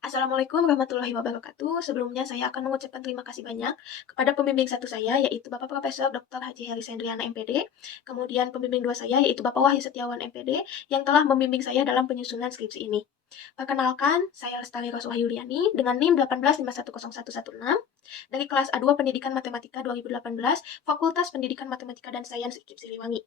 Assalamualaikum warahmatullahi wabarakatuh. Sebelumnya saya akan mengucapkan terima kasih banyak kepada pembimbing satu saya, yaitu Bapak Profesor Dr. Haji Heris Hendriana MPD, kemudian pembimbing dua saya, yaitu Bapak Wahyu Setiawan MPD, yang telah membimbing saya dalam penyusunan skripsi ini. Perkenalkan, saya Lestari Roswah Yuliani dengan NIM 18510116 dari kelas A2 Pendidikan Matematika 2018, Fakultas Pendidikan Matematika dan Sains IKIP Siliwangi.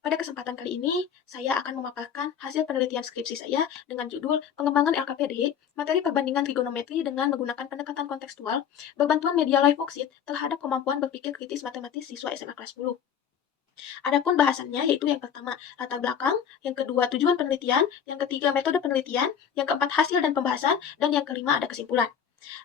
Pada kesempatan kali ini, saya akan memaparkan hasil penelitian skripsi saya dengan judul Pengembangan LKPD, materi perbandingan trigonometri dengan menggunakan pendekatan kontekstual, berbantuan media live worksheet terhadap kemampuan berpikir kritis matematis siswa SMA kelas 10. Adapun bahasannya yaitu yang pertama, latar belakang, yang kedua, tujuan penelitian, yang ketiga, metode penelitian, yang keempat, hasil dan pembahasan, dan yang kelima, ada kesimpulan.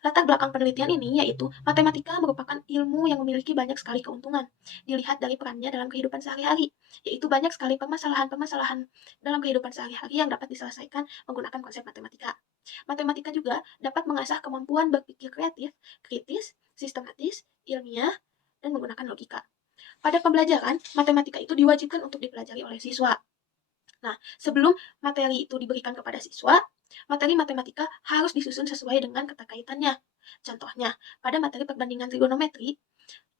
Latar belakang penelitian ini yaitu matematika merupakan ilmu yang memiliki banyak sekali keuntungan. Dilihat dari perannya dalam kehidupan sehari-hari, yaitu banyak sekali permasalahan-permasalahan dalam kehidupan sehari-hari yang dapat diselesaikan menggunakan konsep matematika. Matematika juga dapat mengasah kemampuan berpikir kreatif, kritis, sistematis, ilmiah, dan menggunakan logika. Pada pembelajaran, matematika itu diwajibkan untuk dipelajari oleh siswa. Nah, sebelum materi itu diberikan kepada siswa, materi matematika harus disusun sesuai dengan keterkaitannya. Contohnya, pada materi perbandingan trigonometri,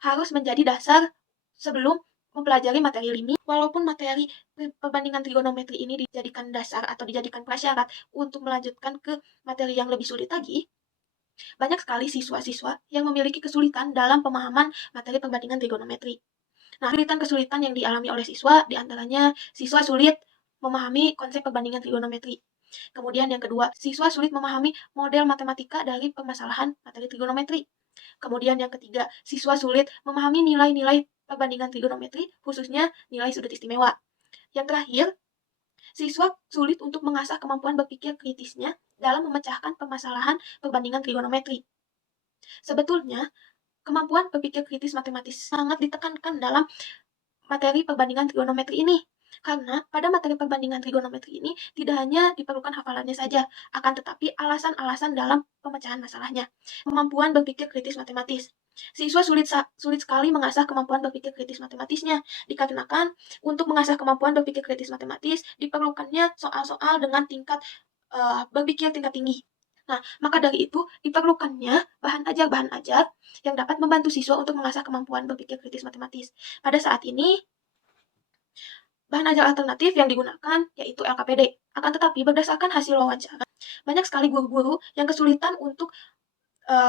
harus menjadi dasar sebelum mempelajari materi limit. Walaupun materi perbandingan trigonometri ini dijadikan dasar atau dijadikan prasyarat untuk melanjutkan ke materi yang lebih sulit lagi, banyak sekali siswa-siswa yang memiliki kesulitan dalam pemahaman materi perbandingan trigonometri. Nah, kesulitan yang dialami oleh siswa, diantaranya siswa sulit memahami konsep perbandingan trigonometri. Kemudian yang kedua, siswa sulit memahami model matematika dari permasalahan materi trigonometri. Kemudian yang ketiga, siswa sulit memahami nilai-nilai perbandingan trigonometri, khususnya nilai sudut istimewa. Yang terakhir, siswa sulit untuk mengasah kemampuan berpikir kritisnya dalam memecahkan permasalahan perbandingan trigonometri. Sebetulnya, kemampuan berpikir kritis matematis sangat ditekankan dalam materi perbandingan trigonometri ini. Karena pada materi perbandingan trigonometri ini tidak hanya diperlukan hafalannya saja, akan tetapi alasan-alasan dalam pemecahan masalahnya. Kemampuan berpikir kritis matematis. Siswa sulit sekali mengasah kemampuan berpikir kritis matematisnya, dikarenakan untuk mengasah kemampuan berpikir kritis matematis diperlukannya soal-soal dengan tingkat berpikir tingkat tinggi. Nah, maka dari itu diperlukannya bahan ajar yang dapat membantu siswa untuk mengasah kemampuan berpikir kritis matematis. Pada saat ini, bahan ajar alternatif yang digunakan yaitu LKPD. Akan tetapi, berdasarkan hasil wawancara, banyak sekali guru-guru yang kesulitan untuk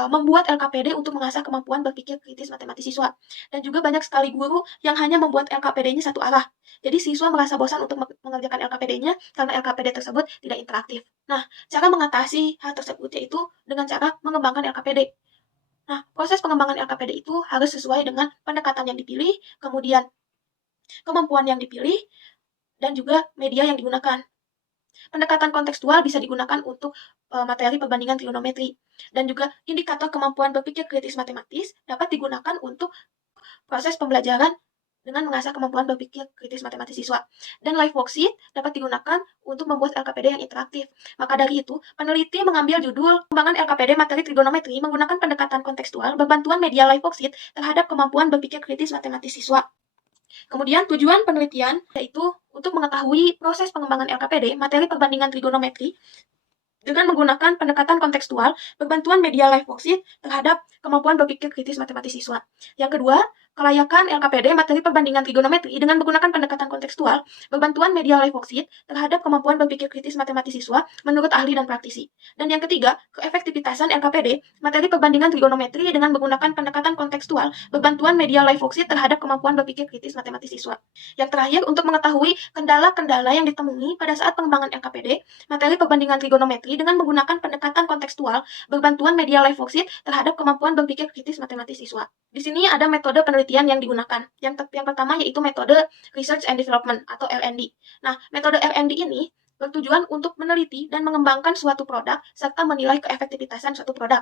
membuat LKPD untuk mengasah kemampuan berpikir kritis matematis siswa. Dan juga banyak sekali guru yang hanya membuat LKPD-nya satu arah. Jadi siswa merasa bosan untuk mengerjakan LKPD-nya karena LKPD tersebut tidak interaktif. Nah, cara mengatasi hal tersebut yaitu dengan cara mengembangkan LKPD. Nah, proses pengembangan LKPD itu harus sesuai dengan pendekatan yang dipilih, kemudian kemampuan yang dipilih, dan juga media yang digunakan. Pendekatan kontekstual bisa digunakan untuk materi perbandingan trigonometri, dan juga indikator kemampuan berpikir kritis matematis dapat digunakan untuk proses pembelajaran dengan mengasah kemampuan berpikir kritis matematis siswa. Dan live worksheet dapat digunakan untuk membuat LKPD yang interaktif. Maka dari itu, peneliti mengambil judul Pengembangan LKPD Materi Trigonometri menggunakan pendekatan kontekstual berbantuan media live worksheet terhadap kemampuan berpikir kritis matematis siswa. Kemudian tujuan penelitian yaitu untuk mengetahui proses pengembangan LKPD materi perbandingan trigonometri dengan menggunakan pendekatan kontekstual berbantuan media live worksheet terhadap kemampuan berpikir kritis matematis siswa. Yang kedua, kelayakan LKPD materi perbandingan trigonometri dengan menggunakan pendekatan kontekstual berbantuan media live worksheet terhadap kemampuan berpikir kritis matematis siswa menurut ahli dan praktisi. Dan yang ketiga, keefektivitasan LKPD materi perbandingan trigonometri dengan menggunakan pendekatan kontekstual berbantuan media live worksheet terhadap kemampuan berpikir kritis matematis siswa. Yang terakhir, untuk mengetahui kendala-kendala yang ditemui pada saat pengembangan LKPD materi perbandingan trigonometri dengan menggunakan pendekatan kontekstual berbantuan media live worksheet terhadap kemampuan berpikir kritis matematis siswa. Di sini ada metode penelitian yang digunakan. Yang pertama yaitu metode Research and Development atau R&D. Nah, metode R&D ini bertujuan untuk meneliti dan mengembangkan suatu produk serta menilai keefektivitasan suatu produk.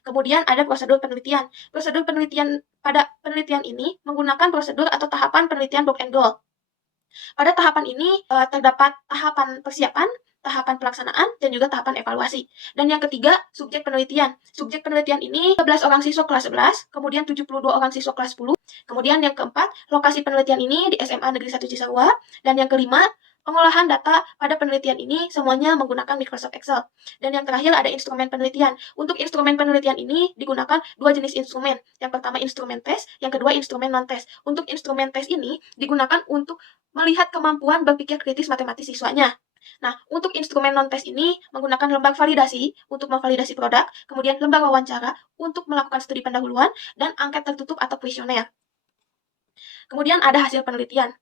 Kemudian ada prosedur penelitian. Prosedur penelitian pada penelitian ini menggunakan prosedur atau tahapan penelitian box and goal. Pada tahapan ini terdapat tahapan persiapan, tahapan pelaksanaan, dan juga tahapan evaluasi. Dan yang ketiga, subjek penelitian. Subjek penelitian ini 11 orang siswa kelas 11, kemudian 72 orang siswa kelas 10. Kemudian yang keempat, lokasi penelitian ini di SMA Negeri 1 Cisarua. Dan yang kelima, Pengolahan data pada penelitian ini semuanya menggunakan Microsoft Excel. Dan yang terakhir ada instrumen penelitian. Untuk instrumen penelitian ini digunakan dua jenis instrumen. Yang pertama instrumen tes, yang kedua instrumen non-tes. Untuk instrumen tes ini digunakan untuk melihat kemampuan berpikir kritis matematis siswanya. Nah, untuk instrumen non-tes ini menggunakan lembar validasi untuk memvalidasi produk, kemudian lembar wawancara untuk melakukan studi pendahuluan, dan angket tertutup atau kuesioner. Kemudian ada hasil penelitian.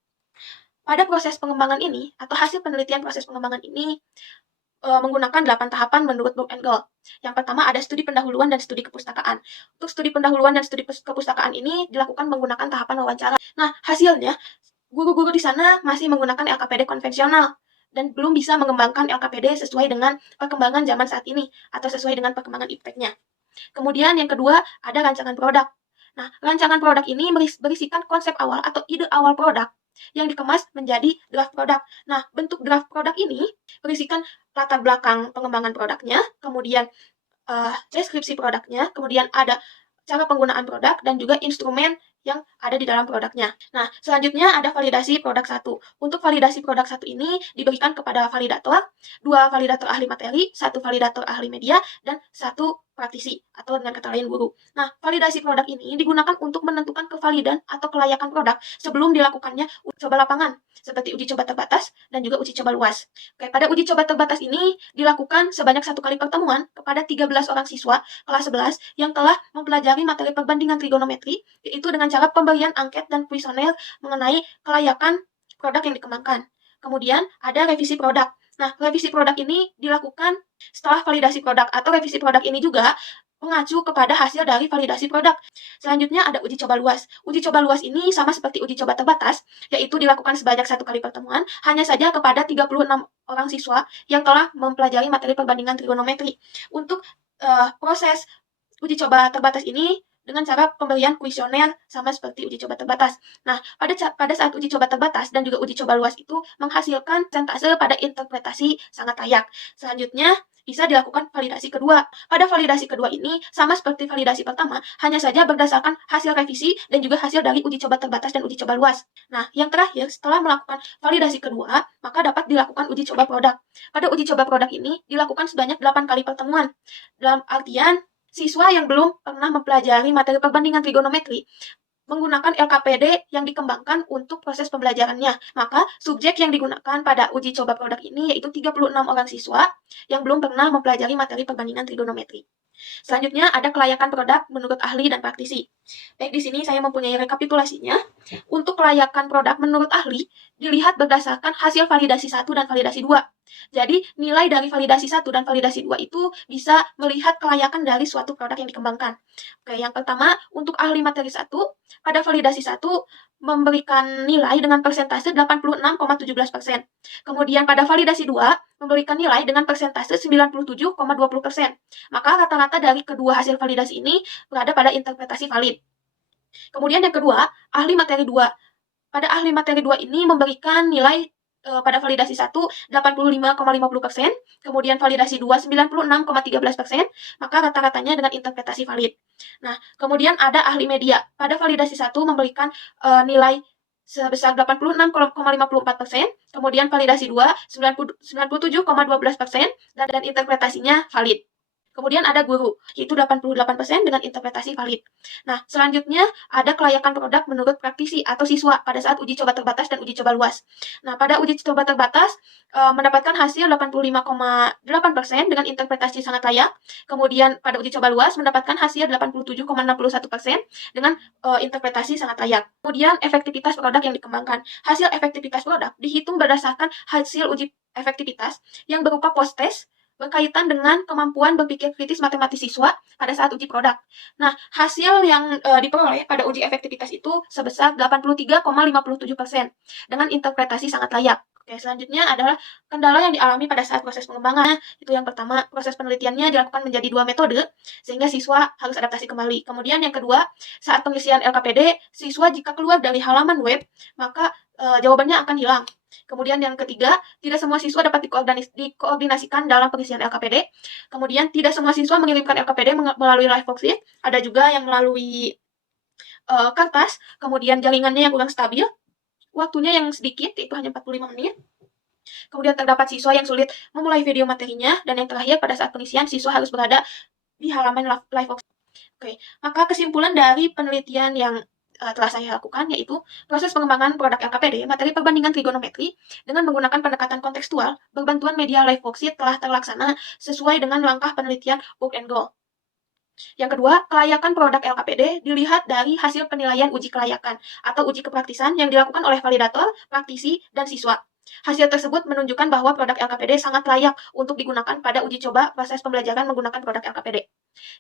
Pada proses pengembangan ini, atau hasil penelitian proses pengembangan ini, menggunakan 8 tahapan menurut Book and Gold. Yang pertama ada studi pendahuluan dan studi kepustakaan. Untuk studi pendahuluan dan studi kepustakaan ini dilakukan menggunakan tahapan wawancara. Nah, hasilnya, guru-guru di sana masih menggunakan LKPD konvensional dan belum bisa mengembangkan LKPD sesuai dengan perkembangan zaman saat ini atau sesuai dengan perkembangan ipteknya. Kemudian yang kedua, ada rancangan produk. Nah, rancangan produk ini berisikan konsep awal atau ide awal produk yang dikemas menjadi draft produk. Nah, bentuk draft produk ini berisikan latar belakang pengembangan produknya, kemudian deskripsi produknya, kemudian ada cara penggunaan produk, dan juga instrumen yang ada di dalam produknya. Nah, selanjutnya ada validasi produk 1. Untuk validasi produk 1 ini diberikan kepada validator, 2 validator ahli materi, 1 validator ahli media, dan 1 praktisi, atau dengan kata lain guru. Nah, validasi produk ini digunakan untuk menentukan kevalidan atau kelayakan produk sebelum dilakukannya uji coba lapangan, seperti uji coba terbatas dan juga uji coba luas. Oke, pada uji coba terbatas ini dilakukan sebanyak 1 kali pertemuan kepada 13 orang siswa kelas 11 yang telah mempelajari materi perbandingan trigonometri, yaitu dengan cara pemberian angket dan kuesioner mengenai kelayakan produk yang dikembangkan. Kemudian ada revisi produk. Nah, revisi produk ini dilakukan setelah validasi produk, atau revisi produk ini juga mengacu kepada hasil dari validasi produk. Selanjutnya ada uji coba luas. Uji coba luas ini sama seperti uji coba terbatas, yaitu dilakukan sebanyak 1 kali pertemuan, hanya saja kepada 36 orang siswa yang telah mempelajari materi perbandingan trigonometri. Untuk proses uji coba terbatas ini dengan cara pemberian kuesioner sama seperti uji coba terbatas. Nah, pada saat uji coba terbatas dan juga uji coba luas itu menghasilkan persentase pada interpretasi sangat layak. Selanjutnya, bisa dilakukan validasi kedua. Pada validasi kedua ini, sama seperti validasi pertama, hanya saja berdasarkan hasil revisi dan juga hasil dari uji coba terbatas dan uji coba luas. Nah, yang terakhir, setelah melakukan validasi kedua, maka dapat dilakukan uji coba produk. Pada uji coba produk ini, dilakukan sebanyak 8 kali pertemuan. Dalam artian, siswa yang belum pernah mempelajari materi perbandingan trigonometri menggunakan LKPD yang dikembangkan untuk proses pembelajarannya. Maka, subjek yang digunakan pada uji coba produk ini yaitu 36 orang siswa yang belum pernah mempelajari materi perbandingan trigonometri. Selanjutnya ada kelayakan produk menurut ahli dan praktisi. Baik, di sini saya mempunyai rekapitulasinya. Untuk kelayakan produk menurut ahli dilihat berdasarkan hasil validasi 1 dan validasi 2. Jadi, nilai dari validasi 1 dan validasi 2 itu bisa melihat kelayakan dari suatu produk yang dikembangkan. Oke, yang pertama, untuk ahli materi 1, pada validasi 1 memberikan nilai dengan persentase 86,17%. Kemudian pada validasi 2 memberikan nilai dengan persentase 97,20%. Maka rata-rata dari kedua hasil validasi ini berada pada interpretasi valid. Kemudian yang kedua, ahli materi 2. Pada ahli materi 2 ini memberikan nilai pada validasi 1 85,50%, kemudian validasi 2 96,13%, maka rata-ratanya dengan interpretasi valid. Nah, kemudian ada ahli media. Pada validasi 1 memberikan nilai sebesar 86,54%, kemudian validasi 2 97,12%, dan interpretasinya valid. Kemudian ada guru, yaitu 88% dengan interpretasi valid. Nah, selanjutnya ada kelayakan produk menurut praktisi atau siswa pada saat uji coba terbatas dan uji coba luas. Nah, pada uji coba terbatas mendapatkan hasil 85,8% dengan interpretasi sangat layak. Kemudian pada uji coba luas mendapatkan hasil 87,61% dengan interpretasi sangat layak. Kemudian efektivitas produk yang dikembangkan. Hasil efektivitas produk dihitung berdasarkan hasil uji efektivitas yang berupa post-test berkaitan dengan kemampuan berpikir kritis matematis siswa pada saat uji produk. Nah, hasil yang diperoleh pada uji efektivitas itu sebesar 83,57% dengan interpretasi sangat layak. Oke, selanjutnya adalah kendala yang dialami pada saat proses pengembangan. Itu yang pertama, proses penelitiannya dilakukan menjadi 2 metode, sehingga siswa harus adaptasi kembali. Kemudian yang kedua, saat pengisian LKPD, siswa jika keluar dari halaman web, maka jawabannya akan hilang. Kemudian yang ketiga, tidak semua siswa dapat dikoordinasikan dalam pengisian LKPD. Kemudian tidak semua siswa mengirimkan LKPD melalui live worksheet. Ada juga yang melalui kertas. Kemudian jaringannya yang kurang stabil. Waktunya yang sedikit, itu hanya 45 menit. Kemudian terdapat siswa yang sulit memulai video materinya, dan yang terakhir pada saat pengisian siswa harus berada di halaman live workshop. Oke, maka kesimpulan dari penelitian yang telah saya lakukan yaitu proses pengembangan produk LKPD materi perbandingan trigonometri dengan menggunakan pendekatan kontekstual berbantuan media live worksheet telah terlaksana sesuai dengan langkah penelitian work and goal. Yang kedua, kelayakan produk LKPD dilihat dari hasil penilaian uji kelayakan atau uji kepraktisan yang dilakukan oleh validator, praktisi, dan siswa. Hasil tersebut menunjukkan bahwa produk LKPD sangat layak untuk digunakan pada uji coba proses pembelajaran menggunakan produk LKPD.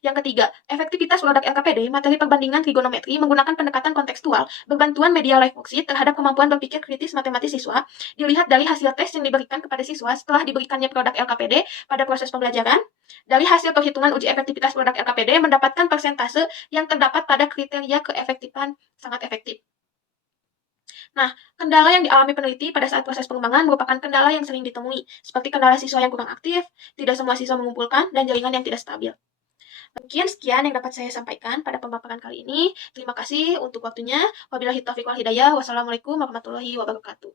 Yang ketiga, efektivitas produk LKPD materi perbandingan trigonometri menggunakan pendekatan kontekstual berbantuan media live worksheet terhadap kemampuan berpikir kritis matematis siswa dilihat dari hasil tes yang diberikan kepada siswa setelah diberikannya produk LKPD pada proses pembelajaran. Dari hasil perhitungan uji efektivitas produk LKPD mendapatkan persentase yang terdapat pada kriteria keefektifan sangat efektif. Nah, kendala yang dialami peneliti pada saat proses pengembangan merupakan kendala yang sering ditemui, seperti kendala siswa yang kurang aktif, tidak semua siswa mengumpulkan, dan jaringan yang tidak stabil. Mungkin sekian yang dapat saya sampaikan pada pemaparan kali ini. Terima kasih untuk waktunya. Wabillahi taufiq wal hidayah. Wassalamualaikum warahmatullahi wabarakatuh.